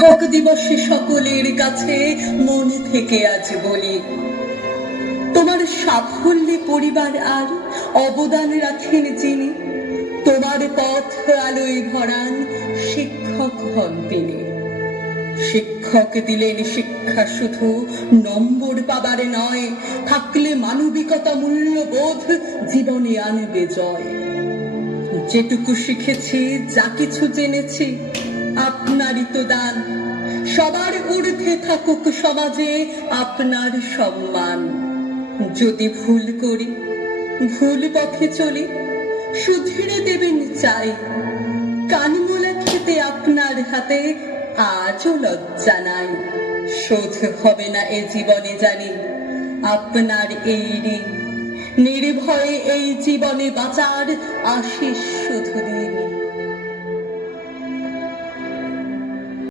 শিক্ষক দিবসে সকলের কাছে মনে থেকে আজ বলি, তোমার সাফল্যে পরিবার আর অবদান রাখেন যিনি, তোমার পথ আলোয় ভরান শিক্ষক হন তিনি। শিক্ষক দিলেন শিক্ষা শুধু নম্বর পাবার নয়, থাকলে মানবিকতা মূল্যবোধ জীবনে আনবে জয়। যেটুকু শিখেছি, যা কিছু জেনেছি, আপনারই তো দান। সবার ঊর্ধ্বে থাকুক সমাজে আপনার সম্মান। যদি ভুল করি, ভুল পথে চলি, শুধরে দেবেন চাই। কানমোলা খেতে আপনার হাতে আজও লজ্জা নাই। শোধ হবে না এ জীবনে জানি আপনার এই ঋণ। নির্ভয়ে এই জীবনে বাঁচার আশিস শুধু দিন।